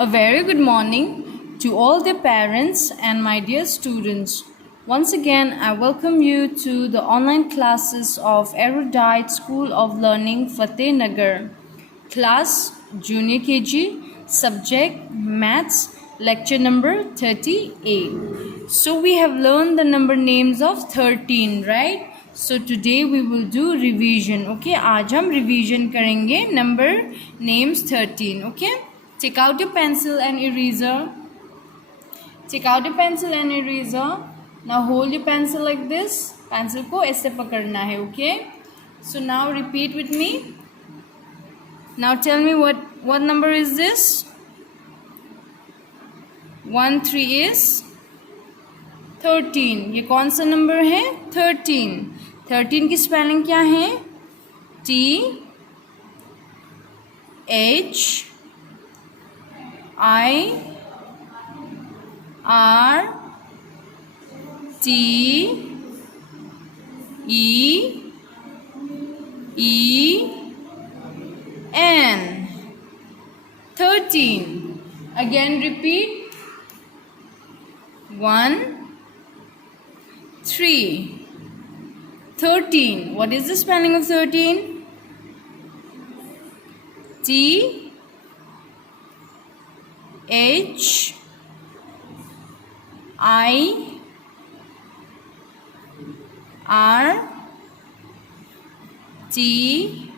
A very good morning to all the parents and my dear students. Once again, I welcome you to the online classes of Erudite School of Learning Fatehnagar. Class Junior KG, subject Maths, lecture number 38. So we have learned the number names of 13, right? So today we will do revision. Okay, आज हम revision करेंगे number names 13. Okay, take out your pencil and eraser. Take out your pencil and eraser. Now hold your pencil like this. Pencil को ऐसे पकड़ना है. Okay. So now repeat with me. Now tell me what number is this? 1 3 is 13. ये कौन सा number है? 13. 13 की spelling क्या है? T H I R T E N. 13. Again repeat. 1 3. 13. What is the spelling of 13? T H I R T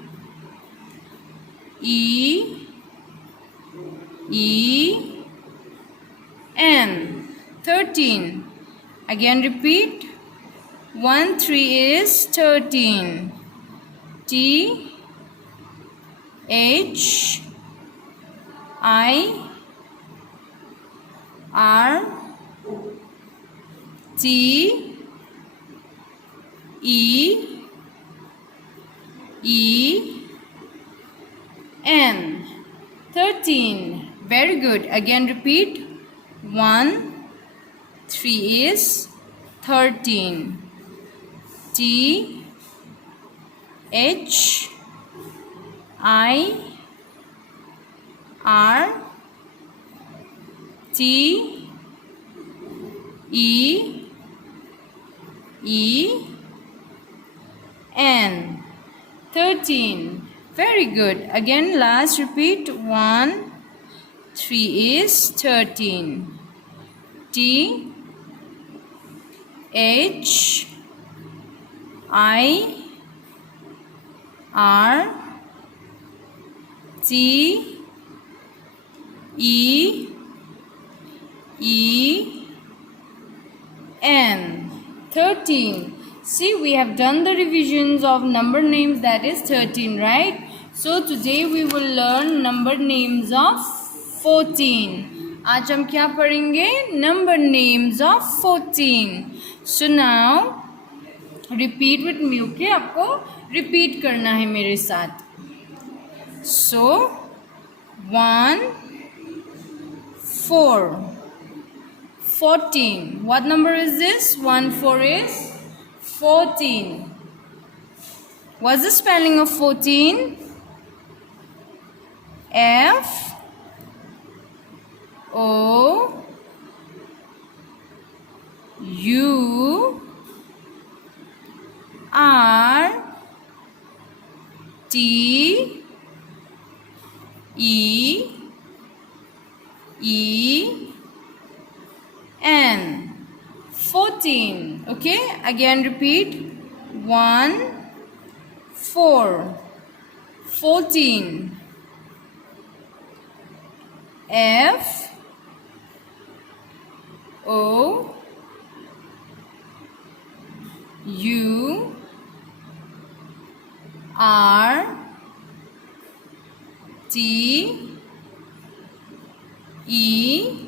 E N. 13. Again repeat. 1 3 is 13. T H I R T E N. 13. Very good. Again repeat. 1 3 is 13. T H I R T E N. 13. Very good. Again last repeat. 1 3 is 13. T H I R T E N. 13. See, we have done the revisions of number names, that is 13, right? So today we will learn number names of 14. आज हम क्या पढ़ेंगे? Number names of 14. So now repeat with me, okay? आपको repeat करना है मेरे साथ. So 1 4 14. What number is this? 1 4 is 14. What's the spelling of 14? F O U R T E N. 14. Okay, again repeat. 1 4 14. F O U R T E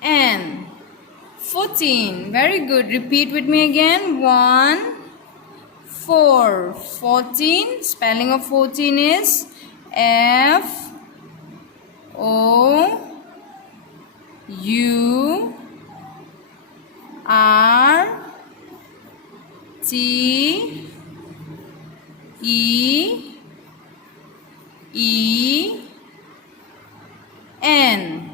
N. 14. Very good. Repeat with me again. 1 4 14. Spelling of 14 is F O U R T E E N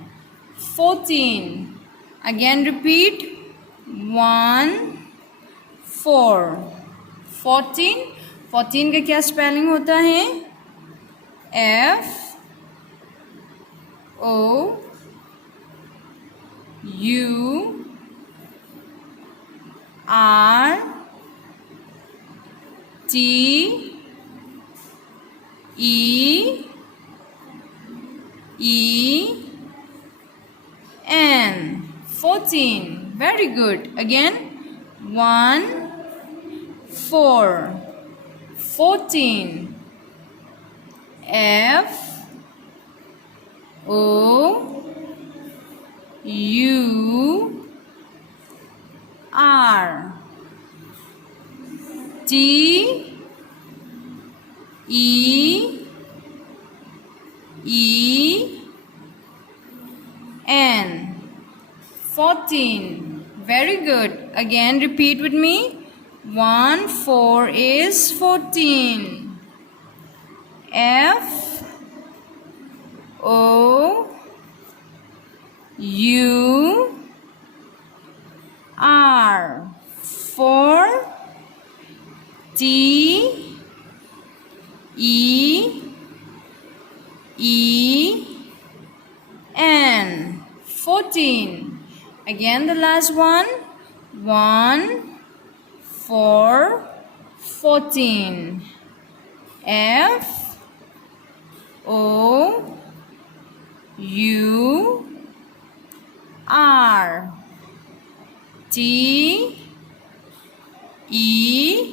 14. Again repeat 1 4 14. 14 का क्या spelling होता है? F O U R T E N 14. Very good. Again 1 4 14. F O U R T E N 14. Very good. Again repeat with me. 1 4 is 14. F O U R 4 T E N 14. Again the last one. 1 4 14. F O U R T E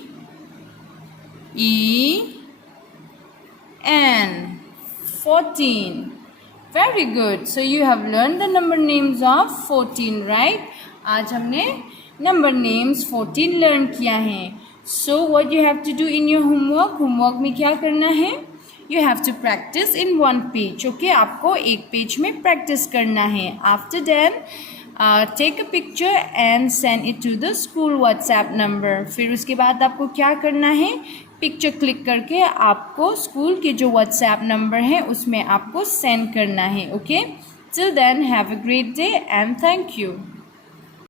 N 14. Very good. So you have learned the number names of 14, right? आज हमने number names 14 learn किया है. So what you have to do in your homework? Homework में क्या करना है? You have to practice in one page. Okay? आपको एक पेज में practice करना है. After that, take a picture and send it to the school WhatsApp number. फिर उसके बाद आपको क्या करना है? पिक्चर क्लिक करके आपको स्कूल के जो WhatsApp नंबर है उसमें आपको सेंड करना है. Okay? Till then, have a great day and thank you.